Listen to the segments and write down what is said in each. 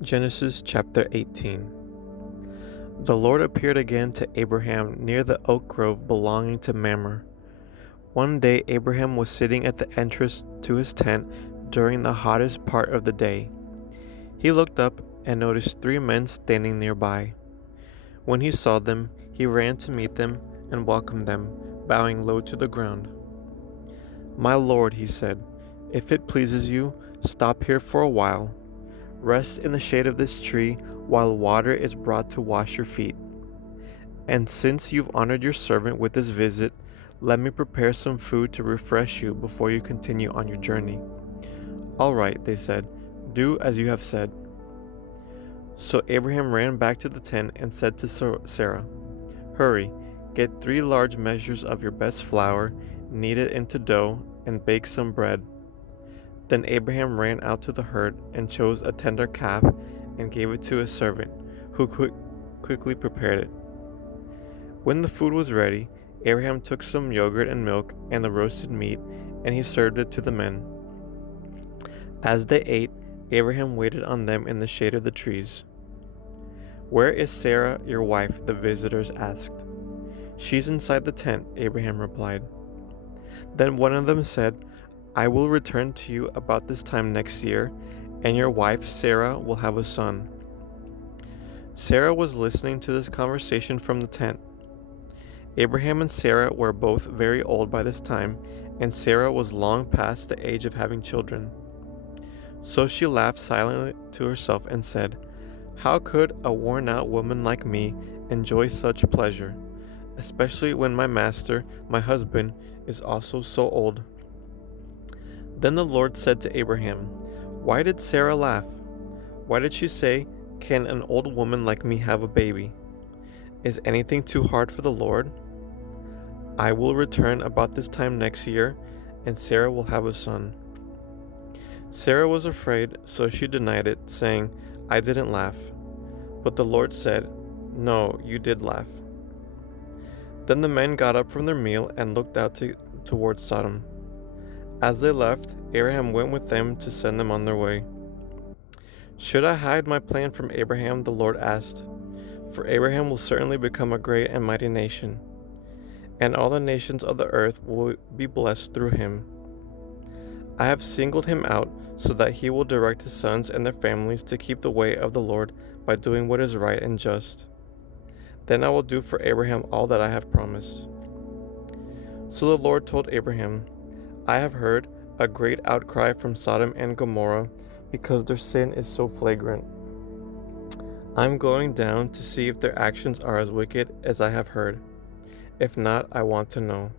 Genesis chapter 18. The Lord appeared again to Abraham near the oak grove belonging to Mamre. One day Abraham was sitting at the entrance to his tent during the hottest part of the day. He looked up and noticed three men standing nearby. When he saw them, he ran to meet them and welcomed them, bowing low to the ground. "My Lord," he said, "if it pleases you, stop here for a while. Rest in the shade of this tree while water is brought to wash your feet. And since you've honored your servant with this visit, let me prepare some food to refresh you before you continue on your journey." "All right," they said, "do as you have said." So Abraham ran back to the tent and said to Sarah, "Hurry, get 3 large measures of your best flour, knead it into dough, and bake some bread." Then Abraham ran out to the herd and chose a tender calf and gave it to his servant, who quickly prepared it. When the food was ready, Abraham took some yogurt and milk and the roasted meat, and he served it to the men. As they ate, Abraham waited on them in the shade of the trees. "Where is Sarah, your wife?" the visitors asked. "She's inside the tent," Abraham replied. Then one of them said, "I will return to you about this time next year, and your wife Sarah will have a son." Sarah was listening to this conversation from the tent. Abraham and Sarah were both very old by this time, and Sarah was long past the age of having children. So she laughed silently to herself and said, "How could a worn-out woman like me enjoy such pleasure, especially when my master, my husband, is also so old?" Then the Lord said to Abraham, "Why did Sarah laugh? Why did she say, 'Can an old woman like me have a baby?' Is anything too hard for the Lord? I will return about this time next year, and Sarah will have a son." Sarah was afraid, so she denied it, saying, "I didn't laugh." But the Lord said, "No, you did laugh." Then the men got up from their meal and looked out towards Sodom. As they left, Abraham went with them to send them on their way. "Should I hide my plan from Abraham?" the Lord asked. "For Abraham will certainly become a great and mighty nation, and all the nations of the earth will be blessed through him. I have singled him out so that he will direct his sons and their families to keep the way of the Lord by doing what is right and just. Then I will do for Abraham all that I have promised." So the Lord told Abraham, "I have heard a great outcry from Sodom and Gomorrah because their sin is so flagrant. I'm going down to see if their actions are as wicked as I have heard. If not, I want to know."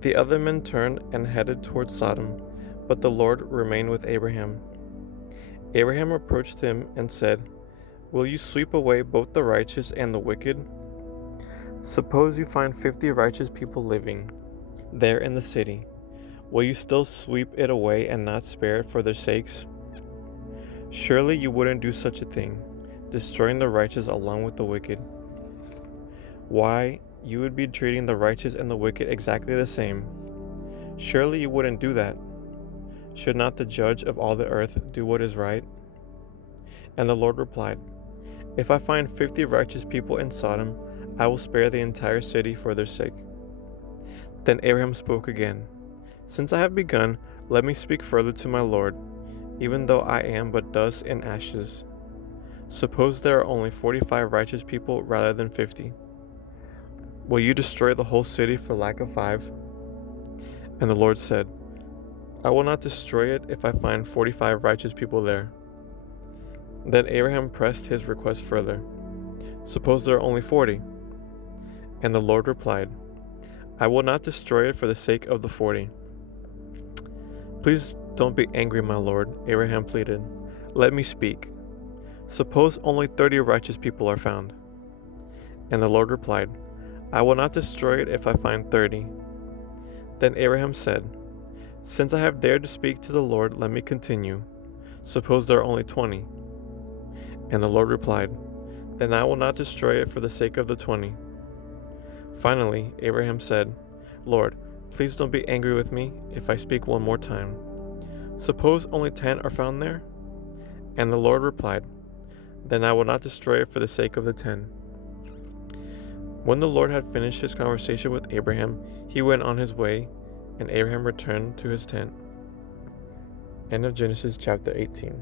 The other men turned and headed towards Sodom, but the Lord remained with Abraham. Abraham approached him and said, "Will you sweep away both the righteous and the wicked? Suppose you find 50 righteous people living there in the city. Will you still sweep it away and not spare it for their sakes? Surely you wouldn't do such a thing, destroying the righteous along with the wicked. Why, you would be treating the righteous and the wicked exactly the same. Surely you wouldn't do that. Should not the judge of all the earth do what is right?" And the Lord replied, "If I find 50 righteous people in Sodom, I will spare the entire city for their sake." Then Abraham spoke again, "Since I have begun, let me speak further to my Lord, even though I am but dust and ashes. Suppose there are only 45 righteous people rather than 50. Will you destroy the whole city for lack of 5? And the Lord said, "I will not destroy it if I find 45 righteous people there." Then Abraham pressed his request further, "Suppose there are only 40? And the Lord replied, "I will not destroy it for the sake of the 40. "Please don't be angry, my Lord," Abraham pleaded. "Let me speak. Suppose only 30 righteous people are found." And the Lord replied, "I will not destroy it if I find 30. Then Abraham said, "Since I have dared to speak to the Lord, let me continue. Suppose there are only 20. And the Lord replied, "Then I will not destroy it for the sake of the 20. Finally, Abraham said, "Lord, please don't be angry with me if I speak one more time. Suppose only 10 are found there?" And the Lord replied, "Then I will not destroy it for the sake of the 10." When the Lord had finished his conversation with Abraham, he went on his way, and Abraham returned to his tent. End of Genesis chapter 18.